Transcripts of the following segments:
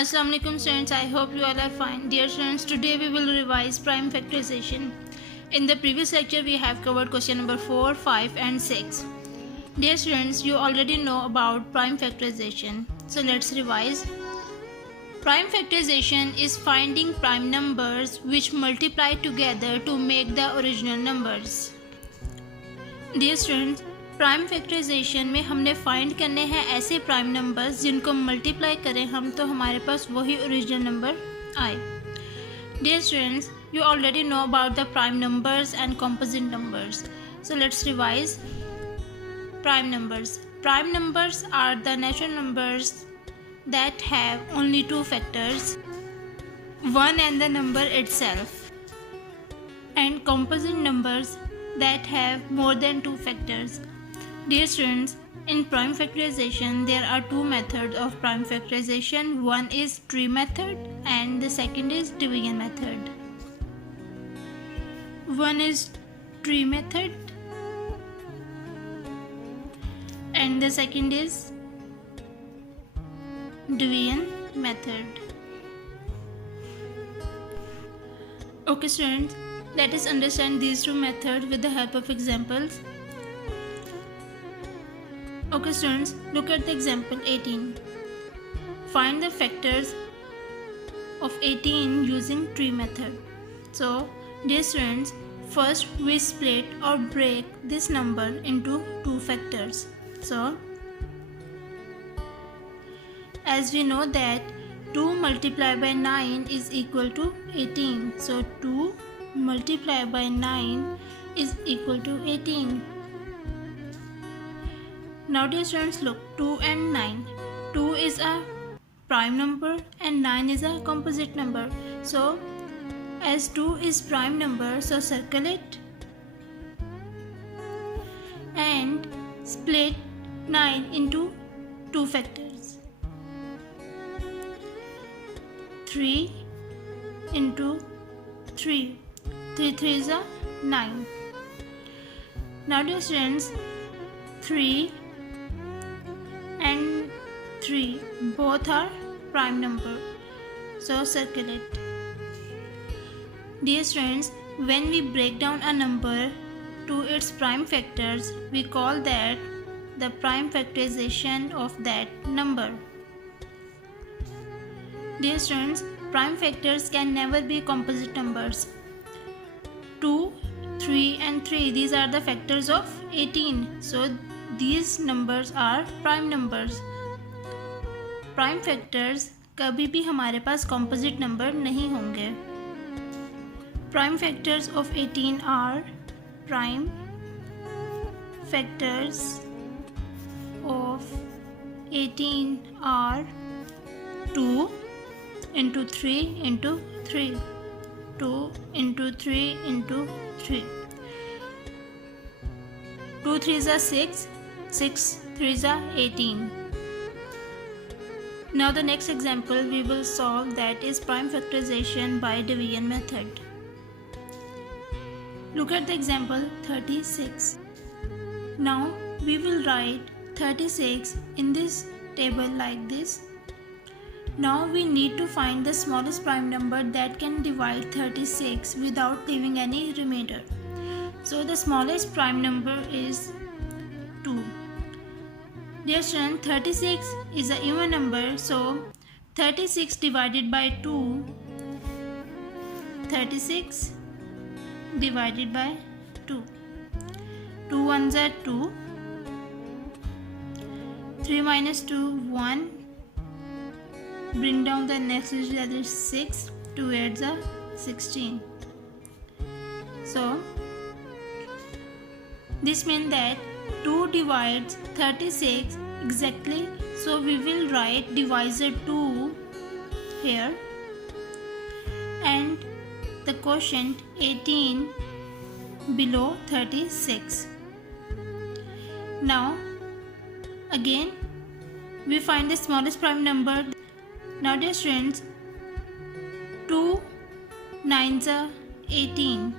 Assalamualaikum students, I hope you all are fine. Dear students, today we will revise prime factorization. In the previous lecture we have covered question number 4, 5 and 6. Dear students, you already know about prime factorization. So let's revise. Prime factorization is finding prime numbers which multiply together to make the original numbers. Dear students, prime factorization में हमने find करने हैं ऐसे prime numbers जिनको multiply करें हम तो हमारे पास वही ओरिजिनल नंबर आए. Dear students, you already know about the prime numbers and composite numbers. So let's revise. Prime numbers are the natural numbers that have only two factors, one and the number itself, and composite numbers that have more than two factors. Dear students, in prime factorization there are two methods of prime factorization. One is tree method and the second is division method. One is tree method and the second is division method. Okay students, let us understand these two methods with the help of examples. Okay students, look at the example 18. Find the factors of 18 using tree method. So, dear students, first we split or break this number into two factors. So, as we know that 2 multiplied by 9 is equal to 18. So, 2 multiplied by 9 is equal to 18. Now dear students, look, 2 and 9. 2 is a prime number and 9 is a composite number. So as 2 is prime number, so circle it and split 9 into two factors. 3 into 3. 3 3 is a 9. Now dear students, 3 and 3 both are prime number, so circle it. Dear students, when we break down a number to its prime factors, we call that the prime factorization of that number. Dear students, prime factors can never be composite numbers. 2, 3 and 3, these are the factors of 18. So these numbers are prime numbers. Prime factors कभी भी हमारे पास composite number नहीं होंगे. Prime factors of 18 are prime factors of 18 are 2 into 3 into 3. 2 into 3 into 3. 2 3s are 6, 6 3s are 18. Now the next example we will solve, that is prime factorization by division method. Look at the example 36. Now we will write 36 in this table like this. Now we need to find the smallest prime number that can divide 36 without leaving any remainder. So the smallest prime number is 2. Dear students, 36 is an even number, so 36 divided by 2, 36 divided by 2. 2 ones are 2, 3 minus 2, 1. Bring down the next digit, that is 6. 2 8s are 16. So this means that 2 divides 36 exactly. So we will write divisor 2 here and the quotient 18 below 36. Now again we find the smallest prime number. Now dear students, 2 9s are 18.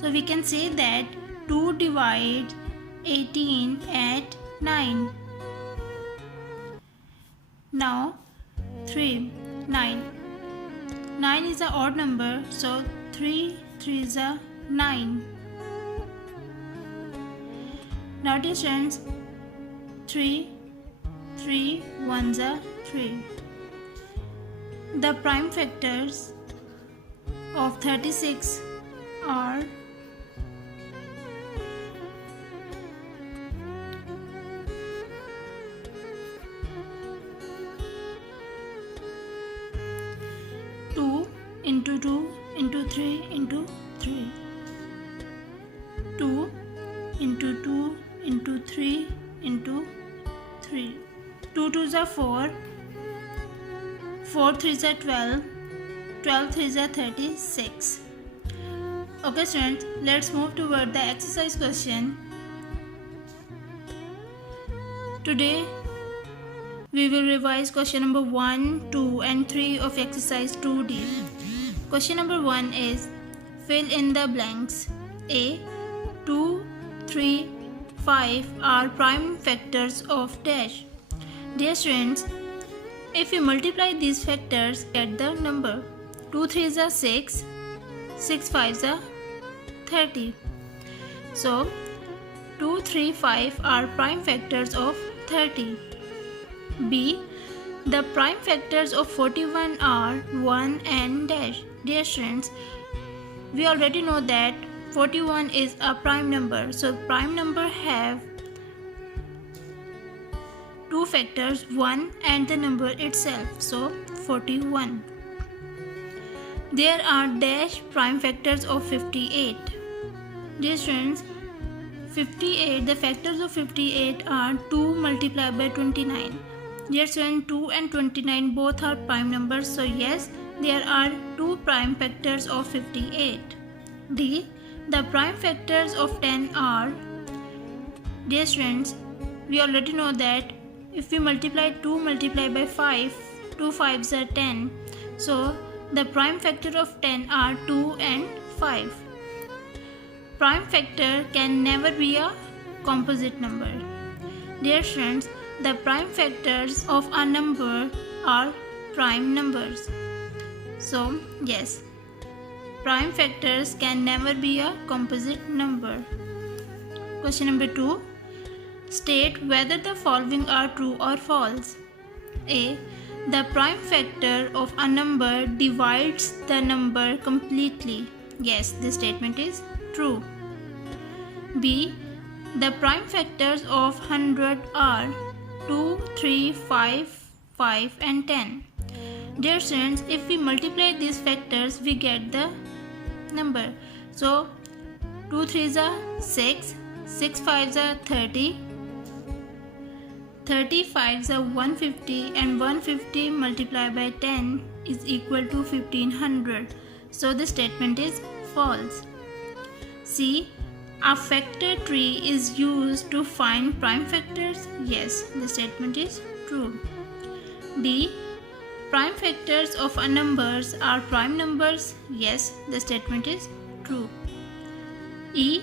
So we can say that 2 divides 18 at 9. Now 3, 9. 9 is an odd number, so 3 is a 9. Now dear students, 3 1s are 3. The prime factors of 36 are 2 into 2 into 3 into 3. 2 into 2 into 3 into 3. 2 2s are 4. 4 3s are 12. 12 3s are 36. Okay students, let's move toward the exercise question. Today we will revise question number 1, 2 and 3 of exercise 2D. Question number 1 is fill in the blanks. A. 2, 3, 5 are prime factors of dash. Dear students, if you multiply these factors, get the number. 2 3s are 6, 6 5s are 30. So 2, 3, 5 are prime factors of 30. B. The prime factors of 41 are 1 and dash. Dear students, we already know that 41 is a prime number. So prime number have two factors, 1 and the number itself. So 41. There are dash prime factors of 58. Dear students, 58, the factors of 58 are 2 multiplied by 29. Dear students, 2 and 29 both are prime numbers. So yes, there are two prime factors of 58. D. The prime factors of 10 are, dear students, we already know that if we multiply 2 multiplied by 5, 2 5s are 10. So the prime factor of 10 are 2 and 5. Prime factor can never be a composite number. Dear students, the prime factors of a number are prime numbers. So yes, prime factors can never be a composite number. Question number 2. State whether the following are true or false. A. The prime factor of a number divides the number completely. Yes, this statement is true. B. The prime factors of 100 are 2, 3, 5, 5 and 10. Dear students, if we multiply these factors, we get the number. So 2 3s are 6, 6 5s are 30, 30 5s are 150 and 150 multiplied by 10 is equal to 1500. So the statement is false. C. A factor tree is used to find prime factors. Yes, the statement is true. D. Prime factors of a numbers are prime numbers. Yes, the statement is true. E.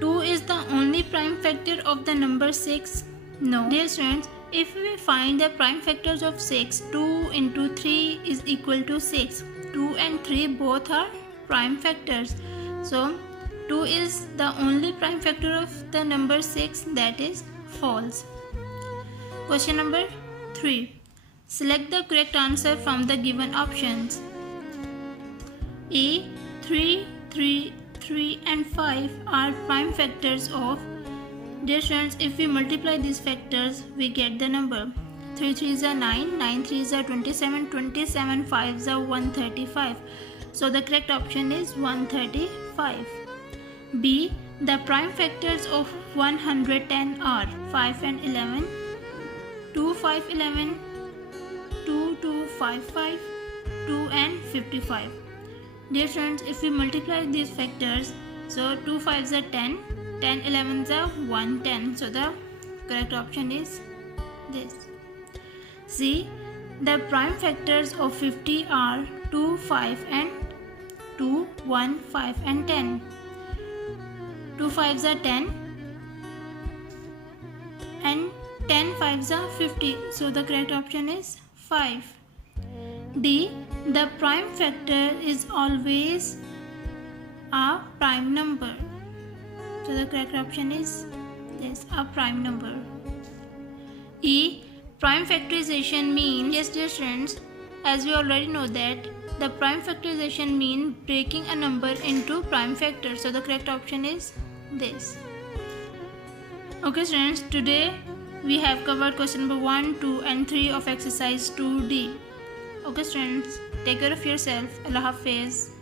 2 is the only prime factor of the number 6. No. Dear students, if we find the prime factors of 6, 2 into 3 is equal to 6. 2 and 3 both are prime factors. So 2 is the only prime factor of the number 6, that is false. Question number 3. Select the correct answer from the given options. A. 3, 3, 3 and 5 are prime factors of. Dear students, if we multiply these factors, we get the number. 3 3s are 9, 9 3s are 27, 27 5s are 135. So the correct option is 135. B. The prime factors of 110 are 5 and 11, 2 5 11, 2 2 5 5, 2 and 55. Dear friends, if we multiply these factors, so 2 5s are 10, 10 11s are 110. So the correct option is this. C. The prime factors of 50 are 2 5 and 2 1 5 and 10. 2 5s are 10 and 10 5s are 50. So the correct option is 5. D. The prime factor is always a prime number. So the correct option is this, a prime number. E. Prime factorization means, yes dear students, as we already know that the prime factorization means breaking a number into prime factors. So the correct option is this. Okay students, today we have covered question number 1, 2 and 3 of exercise 2D. Okay students, take care of yourself. Allah Hafiz.